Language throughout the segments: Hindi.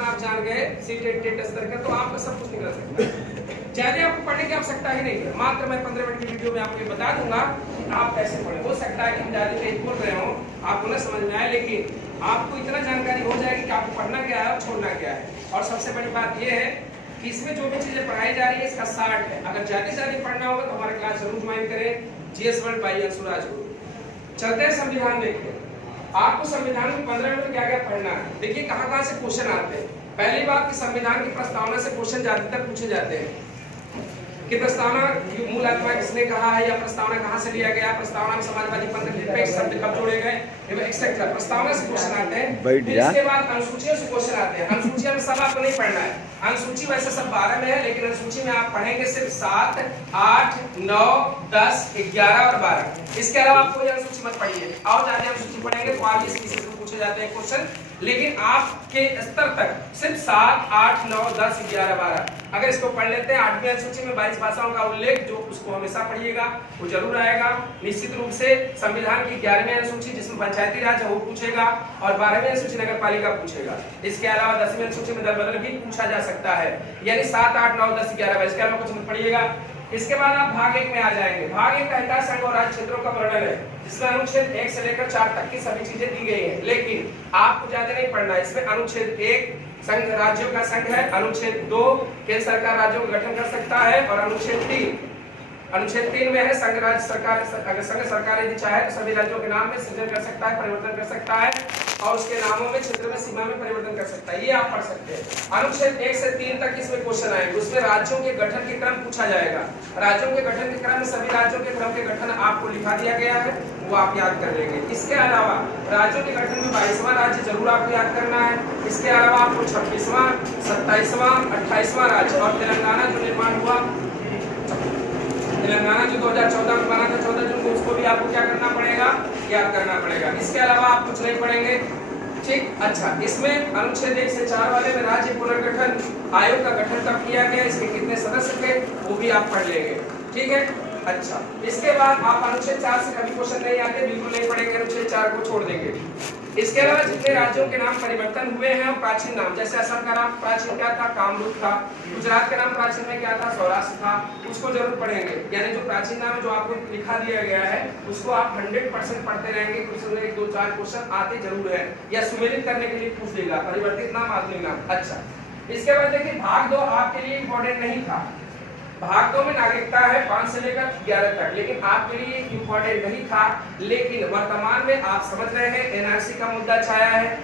संविधान आप जान गए सी-टेट स्तर का, तो आपका सब कुछ निकल सकता है। ज्यादा आपको पढ़ने की आवश्यकता ही नहीं है। मात्र मैं 15 मिनट की वीडियो में आपको ये बता दूंगा कि आप कैसे पढ़ें। हो सकता है कि हम ज्यादा तेज बोल रहे हो, आपको न समझ में आए, लेकिन आपको इतना जानकारी हो जाएगी कि आपको पढ़ना क्या है और छोड़ना क्या है। और सबसे बड़ी बात यह है कि इसमें जो भी चीजें पढ़ाई जा रही है इसका 60 है। अगर ज्यादा से ज्यादा पढ़ना होगा तो हमारा क्लास जरूर ज्वाइन करें, जीएस वर्ल्ड बाई अंशुराज गुरु। चलते हैं संविधान देखते हैं। आपको संविधान में 15 मिनट क्या क्या पढ़ना है। देखिए कहाँ से क्वेश्चन आते हैं। पहली बात कि संविधान की प्रस्तावना से क्वेश्चन ज्यादातर पूछे जाते हैं कि प्रस्तावना की मूल आत्मा किसने कहा है, या प्रस्तावना कहाँ से लिया गया, प्रस्तावना में समाजवादी पंथ निरपेक्ष शब्द कब जोड़े गए, एक्सेट्रा। प्रस्तावना से क्वेश्चन आते हैं। इसके बाद अनुसूचियों से क्वेश्चन आते हैं। अनुसूचियों में सब आपको नहीं पढ़ना है। अनुसूची वैसे सब 12 में है, लेकिन अनुसूची में आप पढ़ेंगे सिर्फ 7, 8, 9, 10, 11 और 12। इसके अलावा आप कोई अनुसूची मत पढ़िए। और ज्यादा अनुसूची पढ़ेंगे तो आगे इससे पूछे जाते हैं क्वेश्चन, लेकिन आपके स्तर तक सिर्फ 7, 8, 9, 10, 11, 12 अगर इसको पढ़ लेते हैं। 8वीं अनुसूची में 22 भाषाओं का उल्लेख, जो उसको हमेशा पढ़िएगा, वो जरूर आएगा। निश्चित रूप से संविधान की 11वीं अनुसूची जिसमें पंचायती राज है वो पूछेगा, और 12वीं अनुसूची नगर पालिका पूछेगा। इसके अलावा 10वीं अनुसूची में दल बदल भी पूछा जा सकता है, यानी 7, 8, 9, 10, 11। इसके अलावा कुछ मत पढ़िएगा। इसके बाद आप भाग 1 में आ जाएंगे। भाग 1 का संघ और राज्य क्षेत्रों का वर्णन है, जिसमें अनुच्छेद 1 से लेकर 4 तक की सभी चीजें दी गई हैं, लेकिन आपको ज्यादा नहीं पढ़ना है। इसमें अनुच्छेद 1 संघ राज्यों का संघ है, अनुच्छेद 2 केंद्र सरकार राज्यों का गठन कर सकता है, और अनुच्छेद 3 में है संघ राज्य सरकार, अगर संघ सरकार यदि चाहे तो सभी राज्यों के नाम में सृजन कर सकता है, परिवर्तन कर सकता है, और उसके नामों में क्षेत्र में सीमा में परिवर्तन कर सकता है। ये आप पढ़ सकते हैं। अनुच्छेद 1 से 3 तक इसमें क्वेश्चन आएंगे। उसमें राज्यों के गठन के क्रम पूछा जाएगा। राज्यों के गठन के क्रम में सभी राज्यों के क्रम के गठन आपको लिखा दिया गया है, वो आप याद कर लेंगे। इसके अलावा राज्यों के गठन में 22वां राज्य जरूर आपको याद करना है। इसके अलावा आपको 26वां, 27वां, 28वां राज्य, और तेलंगाना जो निर्माण हुआ, तेलंगाना जो 2014 में बना था 14 जून को, उसको भी आपको क्या करना पड़ेगा, याद करना पड़ेगा। इसके अलावा आप कुछ नहीं पढ़ेंगे, ठीक। अच्छा, इसमें अनुच्छेद 1 से 4 वाले में राज्य पुनर्गठन आयोग का गठन कब किया गया, इसके कितने सदस्य थे, वो भी आप पढ़ लेंगे, ठीक है। अच्छा, इसके बाद आप अनुच्छेद 4 से कभी क्वेश्चन नहीं आते, बिल्कुल नहीं पढ़ेंगे, अनुच्छेद 4 को छोड़ देंगे। इसके अलावा जितने राज्यों के नाम परिवर्तन हुए हैं और प्राचीन नाम, जैसे असम का नाम प्राचीन क्या था, कामरूप था। गुजरात का नाम प्राचीन में क्या था, सौराष्ट्र था, उसको जरूर पढ़ेंगे। यानी जो प्राचीन नाम है जो आपको लिखा दिया गया है उसको आप 100% पढ़ते रहेंगे। कुछ 1, 2, 4 क्वेश्चन आते जरूर है, या सुमेलित करने के लिए पूछ देगा, परिवर्तित नाम, आधुनिक नाम। अच्छा, इसके बाद देखिए भाग 2 आपके लिए इंपॉर्टेंट नहीं था। भाग 2 में नागरिकता है 5 से लेकर 11 तक, लेकिन आपके लिए इंपॉर्टेंट नहीं था। लेकिन वर्तमान में आप समझ रहे हैं एनआरसी का मुद्दा छाया है,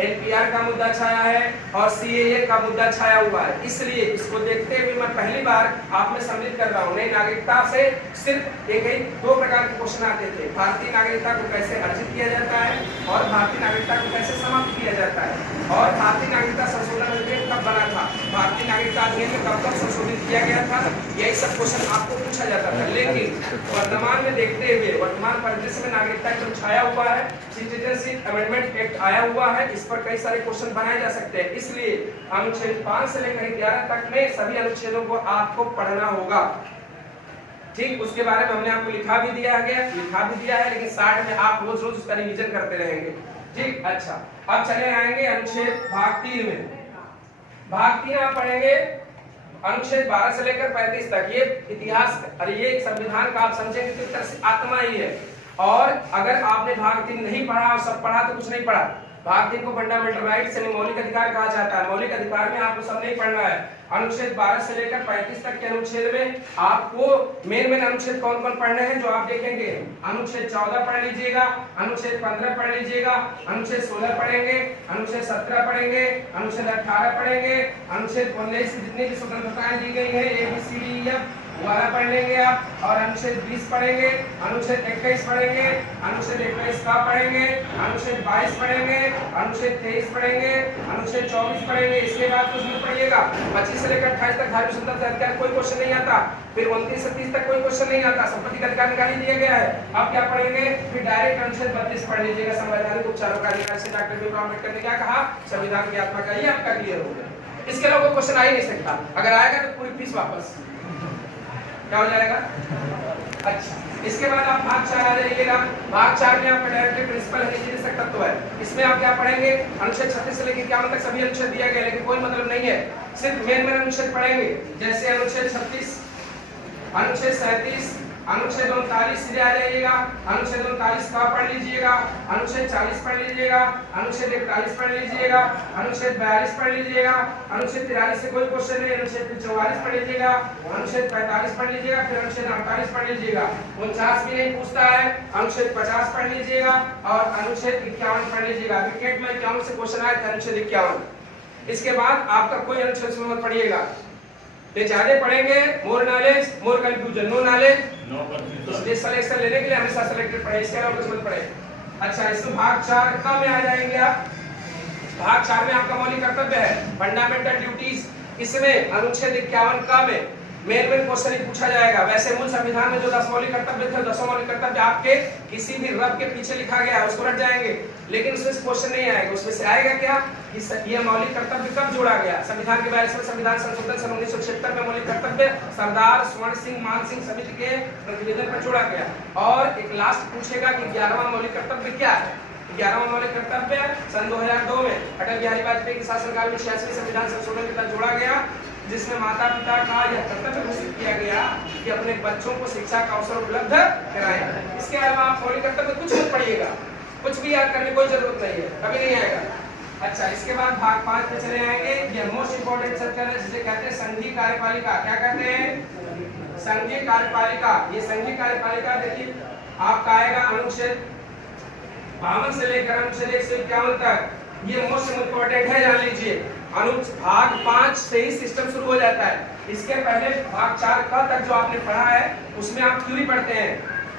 एनपीआर का मुद्दा छाया है, और सीएए का मुद्दा छाया हुआ है। इसलिए इसको देखते हुए मैं पहली बार आप में सम्मिलित कर रहा हूँ। नई नागरिकता से सिर्फ एक ही 2 प्रकार के क्वेश्चन आते थे। भारतीय नागरिकता को कैसे अर्जित किया जाता है, और भारतीय नागरिकता को कैसे समाप्त किया जाता है, और भारतीय नागरिकता संशोधन अधिनियम कब बना था, भारतीय नागरिकता अधिनियम में कब संशोधित किया गया था, यही सब क्वेश्चन आपको पूछा जाता था। लेकिन वर्तमान में देखते हुए, वर्तमान परिदृश्य में नागरिकता जो छाया हुआ है, सिटीजनशिप अमेंडमेंट एक्ट आया हुआ है, इस पर कई सारे क्वेश्चन बनाए जा सकते हैं। इसलिए अनुच्छेद 5 से लेकर 11 तक में सभी अनुच्छेदों को आपको पढ़ना होगा, ठीक। उसके बारे में हमने आपको लिखा भी दिया है, लेकिन 60 में आप रोज उसका रिवीजन करते रहेंगे, ठीक। अच्छा, अब चले आएंगे अनुच्छेद भाग 3 में। भाग 3 आप पढ़ेंगे अनुच्छेद 12 से लेकर 35 तक। ये इतिहास, अरे ये संविधान का आप समझेंगे किस तरह से आत्मा ही है। और अगर आपने भाग 3 नहीं पढ़ा और सब पढ़ा तो कुछ नहीं पढ़ा। भाग 3 को फंडामेंटल राइट्स यानी मौलिक अधिकार कहा जाता है। मौलिक अधिकार में आपको सब नहीं पढ़ना है। अनुच्छेद 12 से लेकर 35 तक के अनुच्छेद में आपको मेन अनुच्छेद कौन कौन पढ़ने हैं जो आप देखेंगे। अनुच्छेद 14 पढ़ लीजिएगा, अनुच्छेद 15 पढ़ लीजिएगा, अनुच्छेद 16 पढ़ेंगे, अनुच्छेद 17 पढ़ेंगे, अनुच्छेद 18 पढ़ेंगे, अनुच्छेद 19 की जितनी भी स्वतंत्रताएं दी गई है ABCDEF वाला पढ़ लेंगे आप, और अनुच्छेद 20 पढ़ेंगे, अनुच्छेद 21 पढ़ेंगे, अनुच्छेद 21 का पढ़ेंगे, अनुच्छेद 22 पढ़ेंगे, अनुच्छेद 23 पढ़ेंगे, अनुच्छेद 24 पढ़ेंगे। इसके बाद कुछ नहीं पढ़िएगा। 25 से लेकर 28 तक धार्मिक स्वतंत्रता अधिकार कोई क्वेश्चन नहीं आता। फिर 29 से 30 तक कोई क्वेश्चन नहीं आता, संपत्ति का अधिकार निकाल दिया गया है। अब क्या पढ़ेंगे, फिर डायरेक्ट अनुच्छेद 32 पढ़ लीजिएगा, संवैधानिक उपचारों का अधिकार से डॉक्टर भीमराव अम्बेडकर ने क्या कहा, संविधान की आत्मा का, ये आपका क्लियर हो गया। इसके अलावा कोई क्वेश्चन आ ही नहीं सकता। अगर आएगा तो पूरी फीस वापस। क्या हो जाएगा? अच्छा, इसके बाद आप भाग 4 आ जाइएगा। भाग 4 में आपका डायरेक्टली प्रिंसिपल है तत्व है। इसमें आप क्या पढ़ेंगे? अनुच्छेद 36 से लेकर 51 तक सभी अनुच्छेद दिया गया, लेकिन कोई मतलब नहीं है, सिर्फ मेन अनुच्छेद पढ़ेंगे। जैसे अनुच्छेद 36, अनुच्छेद 37, अनुच्छेद 39 से आ जाइएगा, अनुच्छेद 39 का पढ़ लीजिएगा, अनुच्छेद 40 पढ़ लीजिएगा, अनुच्छेद 41 पढ़ लीजिएगा, अनुच्छेद 42 पढ़ लीजिएगा, अनुच्छेद 43 से कोई क्वेश्चन नहीं, अनुच्छेद 44 पढ़ लीजिएगा, अनुच्छेद 45 पढ़ लीजिएगा, फिर अनुच्छेद 48 पढ़ लीजिएगा, 49 भी नहीं पूछता है, अनुच्छेद 50 पढ़ लीजिएगा और अनुच्छेद 51 पढ़ लीजिएगा। विकेट में 51 से क्वेश्चन आया था, अनुच्छेद 51। इसके बाद आपका कोई अनुच्छेद मत पढ़िएगा, ये ज्यादा पढ़ेंगे, more knowledge more confusion, no knowledge no confusion. इस सिलेक्शन लेने के लिए हमेशा सिलेक्टेड पढ़े, इसके अलावा कुछ मत पढ़े। अच्छा, इसमें भाग 4 का में आ जाएंगे आप। भाग 4 में आपका मौलिक कर्तव्य है फंडामेंटल ड्यूटीज। इसमें अनुच्छेद 51 का में मेन क्वेश्चन ही पूछा जाएगा। वैसे मूल संविधान में जो 10 मौलिक कर्तव्य थे, 10 मौलिक कर्तव्य आपके किसी भी रब के पीछे लिखा गया है, उसको रट जाएंगे, लेकिन उसमें क्वेश्चन नहीं आएगा। उसमें से आएगा क्या कि ये मौलिक कर्तव्य कब जोड़ा गया? संविधान के 42वें संविधान संशोधन सन 1976 में मौलिक कर्तव्य सरदार स्वर्ण सिंह मान सिंह समिति के प्रतिवेदन पर जोड़ा गया। और एक लास्ट पूछेगा कि 11वां मौलिक कर्तव्य क्या है? 11वां मौलिक कर्तव्य सन 2002 में अटल बिहारी वाजपेयी के शासनकाल में 86वें संविधान संशोधन के तहत जोड़ा गया, जिसमें माता पिता का यह कर्तव्य घोषित किया गया कि अपने बच्चों को शिक्षा का अवसर उपलब्ध कराएं। इसके अलावा आप मौलिक कर्तव्य कुछ मत पढ़िएगा, कुछ भी याद करने की कोई जरूरत नहीं है, कभी नहीं आएगा। अच्छा, इसके बाद भाग 5 पे चले आएंगे। ये मोस्ट इंपोर्टेंट सेक्शन है, जिसे कहते हैं संघीय कार्यपालिका। क्या कहते हैं? संघीय कार्यपालिका। ये संघीय कार्यपालिका देखिए आपका आएगा अनुच्छेद 52 से लेकर अनुच्छेद 151 तक। ये मोस्ट इंपोर्टेंट है, जान लीजिए। भाग 5 से ही सिस्टम शुरू हो जाता है। इसके पहले भाग 4 का तक जो आपने पढ़ा है उसमें आप थ्योरी पढ़ते हैं,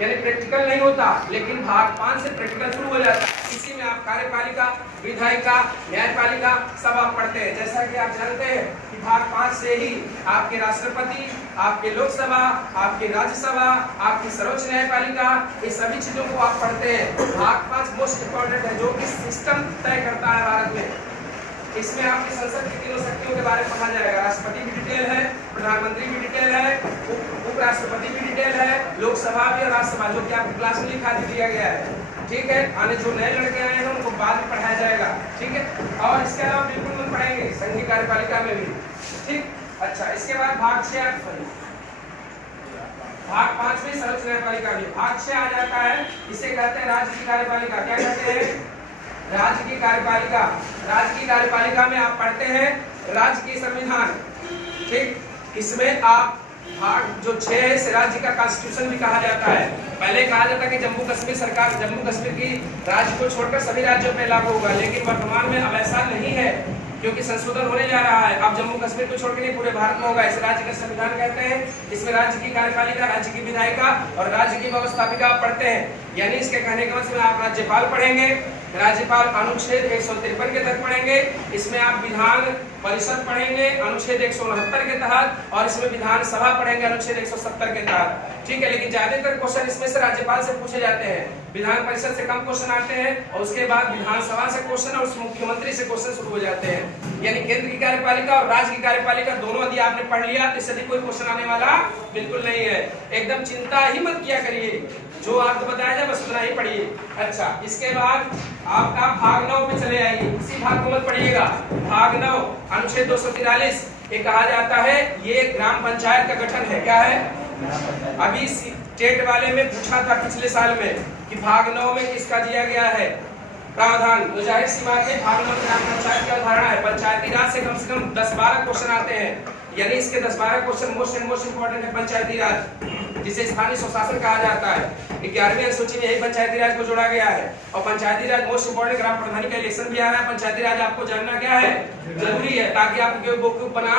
यानी प्रैक्टिकल नहीं होता, लेकिन भाग 5 से प्रैक्टिकल शुरू हो जाता है। इसी में आप कार्यपालिका, विधायिका, न्यायपालिका सब आप पढ़ते हैं। जैसा कि आप जानते हैं कि भाग 5 से ही आपके राष्ट्रपति, आपके लोकसभा, आपके राज्यसभा, आपकी सर्वोच्च न्यायपालिका, ये सभी चीजों को आप पढ़ते हैं। भाग 5 मोस्ट इंपोर्टेंट है, जो कि सिस्टम तय करता है भारत में। इसमें आपकी संसद की तीनों शक्तियों के बारे में पढ़ा जाएगा। राष्ट्रपति भी डिटेल है, प्रधानमंत्री भी डिटेल है, उपराष्ट्रपति भी डिटेल है, लोकसभा भी और राज्यसभा, जो कि आपको क्लास में लिखा दिया गया है। ठीक है, आने जो नए लड़के आए हैं उनको बाद में पढ़ाया जाएगा। ठीक है, और इसके अलावा बिल्कुल हम पढ़ेंगे संघीय कार्यपालिका में भी। ठीक, अच्छा, इसके बाद भाग 6 भाग 5 में सर्वोच्च न्यायपालिका भी। भाग 6 आ जाता है, इसे कहते हैं राज्य की कार्यपालिका। क्या कहते हैं? राज्य की कार्यपालिका। राज्य की कार्यपालिका में आप पढ़ते हैं राज्य की संविधान। ठीक, इसमें आप भाग जो 6 है इसे राज्य का कॉन्स्टिट्यूशन भी कहा जाता है। पहले कहा जाता कि जम्मू कश्मीर सरकार, जम्मू कश्मीर की राज्य को छोड़कर सभी राज्यों में लागू होगा, लेकिन वर्तमान में अब ऐसा नहीं है, क्योंकि संशोधन होने जा रहा है। अब जम्मू कश्मीर को छोड़कर नहीं पूरे भारत में होगा। इसे राज्य का संविधान कहते हैं। इसमें राज्य की कार्यपालिका, राज्य की विधायिका और राज्य की व्यवस्थापिका आप पढ़ते हैं। यानी इसके कहने का मतलब आप राज्यपाल पढ़ेंगे। राज्यपाल अनुच्छेद 153 के तहत पढ़ेंगे। इसमें आप विधान परिषद पढ़ेंगे अनुच्छेद 169 के तहत, और इसमें विधानसभा पढ़ेंगे अनुच्छेद 170 के तहत। ठीक है, लेकिन ज्यादातर क्वेश्चन इसमें से राज्यपाल से पूछे जाते हैं। विधान परिषद से कम क्वेश्चन आते हैं, और उसके बाद विधानसभा से क्वेश्चन और मुख्यमंत्री से क्वेश्चन शुरू हो जाते हैं। यानी केंद्र की कार्यपालिका और राज्य की कार्यपालिका दोनों यदि आपने पढ़ लिया तो इससे कोई क्वेश्चन आने वाला बिल्कुल नहीं है। एकदम चिंता ही मत किया करिए, जो आपको बताया जाए बस उतना ही पढ़िए। अच्छा, इसके बाद आपका भाग 9 पे चले आइए। इसी भाग को मत पढ़िएगा। भाग 9 अनुच्छेद 243 ये कहा जाता है, ये ग्राम पंचायत का गठन है। क्या है? अभी स्टेट वाले में पूछा था पिछले साल में कि भाग 9 में किसका दिया गया है प्रावधान। तो जाहिर सी बात है भाग 9 ग्राम पंचायत की अवधारणा है। पंचायती राज से कम 10-12 क्वेश्चन आते हैं, यानी इसके 10-12 क्वेश्चन मोस्ट इंपोर्टेंट है पंचायती राज, जिसे स्थानीय स्वशासन कहा जाता है। 11वीं अनुसूची में यही पंचायती राज को जोड़ा गया है। और पंचायती राज मोस्ट इंपोर्टेंट, ग्राम प्रधानी का इलेक्शन भी आ रहा है। पंचायती राज आपको जानना क्या है? जरूरी है, ताकि आप बेवकूफ बना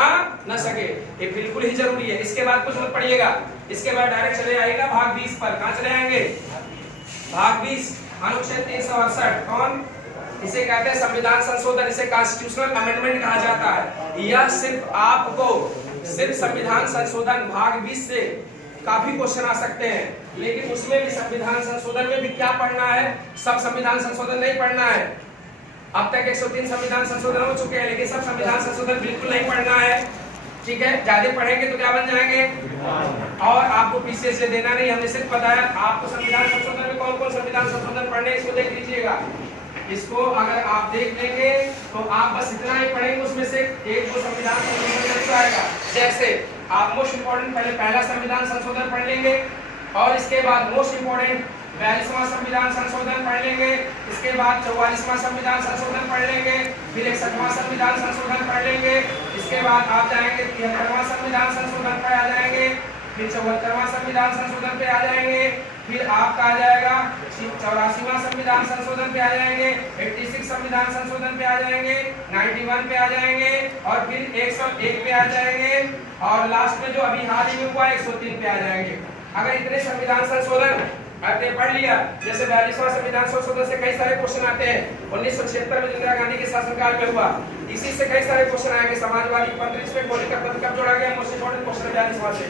न सके, ये बिल्कुल ही जरूरी है। इसके बाद कुछ मत पढ़िएगा। इसके बाद डायरेक्ट चले आएगा भाग 20 पर। कहाँ चले आएंगे? भाग 20 अनुच्छेद 368। कौन? इसे कहते हैं संविधान संशोधन, इसे कॉन्स्टिट्यूशनल अमेंडमेंट कहा जाता है। यह सिर्फ आपको सिर्फ संविधान संशोधन भाग 20 से काफी क्वेश्चन आ सकते हैं, लेकिन उसमें भी संविधान संशोधन में भी क्या पढ़ना है? सब संविधान संशोधन नहीं पढ़ना है। अब तक 103 संविधान संशोधन हो चुके हैं, लेकिन सब संविधान संशोधन बिल्कुल नहीं पढ़ना है। ठीक है, ज्यादा पढ़ेंगे तो क्या बन जाएंगे, और आपको पीसीएस से देना नहीं, हमने सिर्फ बताया आपको संविधान संशोधन में कौन कौन संविधान संशोधन पढ़ने, इसको देख लीजिएगा। इसको अगर आप देख लेंगे तो आप बस इतना ही पढ़ेंगे, उसमें से एक दो संविधान संशोधन आएगा। जैसे आप मोस्ट इंपोर्टेंट पहले पहला संविधान संशोधन पढ़ लेंगे, और इसके बाद मोस्ट इंपोर्टेंट 42वां संविधान संशोधन पढ़ लेंगे, इसके बाद 44वां संविधान संशोधन पढ़ लेंगे, फिर 61वां संविधान संशोधन पढ़ लेंगे, इसके बाद आप जाएंगे 73वां संविधान संशोधन पे आ जाएंगे, फिर 74वां संविधान संशोधन पे आ जाएंगे, फिर आपका आ जाएगा 84वां संविधान संशोधन पे आ जाएंगे, 86 संविधान संशोधन पे आ जाएंगे, 91 पे आ जाएंगे, और फिर 101 पे आ जाएंगे, और लास्ट में जो अभी हाल ही में हुआ 103 पे आ जाएंगे। अगर इतने संविधान संशोधन आपने पढ़ लिया, जैसे 42वां संविधान संशोधन से कई सारे क्वेश्चन आते हैं, 1976 में इंदिरा गांधी के शासनकाल में हुआ, इसी से कई सारे क्वेश्चन आएंगे। समाजवादी पंथ इसमें मौलिक पद कब जोड़ा गया, मोस्ट इंपोर्टेंट क्वेश्चन 42वां से।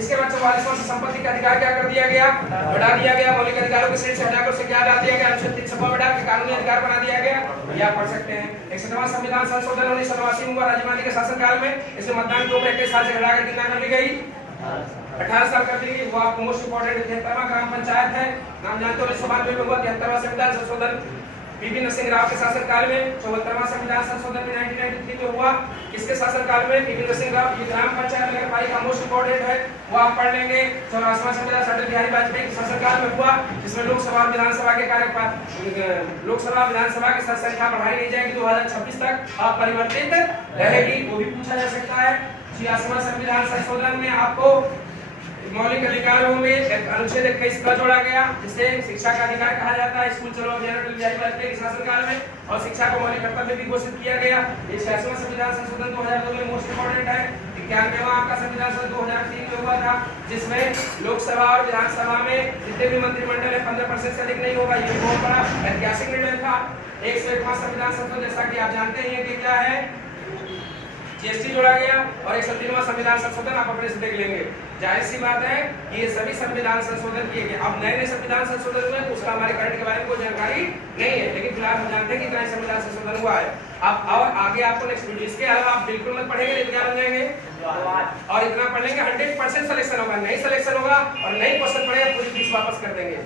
इसके बाद 44वां से संपत्ति का अधिकार क्या कर दिया गया, बढ़ा दिया गया, मौलिक अधिकारों के सेट से हटाकर उसे क्या डाल दिया गया, अनुच्छेद 300 में डाल के कानूनी अधिकार बना दिया गया, ये आप पढ़ सकते हैं। 61वां संविधान संशोधन 1989 में हुआ राजीव गांधी के शासनकाल में, इसमें मतदान की उम्र 21 साल से घटाकर कितना कर दी गई, 18 साल कर दी गई। वो आपको मोस्ट इंपोर्टेंट 73वां ग्राम पंचायत है, नाम जानते हो, 1992 में हुआ 73वां संविधान संशोधन पीवी नरसिंह राव के शासनकाल में। 74वां संविधान संशोधन में 1993 में हुआ, किसके शासनकाल में, पीवी नरसिंह राव। ये ग्राम पंचायत नगरपालिका मोस्ट इंपोर्टेंट है, वो आप पढ़ लेंगे। 84वां संविधान अटल बिहारी वाजपेयी के शासनकाल में हुआ, जिसमें लोकसभा विधानसभा के कार्यकाल, लोकसभा विधानसभा की संख्या बढ़ाई नहीं जाएगी 2026 तक, अपरिवर्तित रहेगी, वो भी पूछा जा सकता है। 86वां संविधान संशोधन में आपको मौलिक अधिकारों में अनुच्छेद 21 का जोड़ा गया, जिसे शिक्षा का अधिकार कहा जाता है। स्कूल चलो अभियान अटल बिहारी वाजपेयी के शासनकाल में, और शिक्षा को मौलिक कर्तव्य भी घोषित किया गया। ये 86वां संविधान संशोधन 2002 में मोस्ट इंपोर्टेंट है। 91वां आपका संविधान संशोधन 2003 में हुआ था, जिसमें लोकसभा और विधानसभा में जितने भी मंत्रिमंडल है 15% से अधिक नहीं होगा, ये बहुत बड़ा ऐतिहासिक निर्णय था। 101वां संविधान संशोधन, जैसा कि आप जानते हैं कि क्या है, जीएसटी जोड़ा गया, और 103वां संविधान संशोधन आप अपने से देख लेंगे। जाहिर सी बात है कि ये सभी संविधान संशोधन किए गए। अब नए नए संविधान संशोधन में उसका हमारे करंट के बारे में कोई जानकारी नहीं है, लेकिन फिलहाल हम जानते हैं कि नया संविधान संशोधन हुआ है। अब और आगे आपको नेक्स्ट वीडियो, इसके अलावा आप बिल्कुल मत पढ़ेंगे, नहीं तो क्या बन जाएंगे, और इतना पढ़ लेंगे 100% सिलेक्शन होगा, नहीं सिलेक्शन होगा और नहीं क्वेश्चन पढ़ेगा पूरी फीस वापस कर देंगे।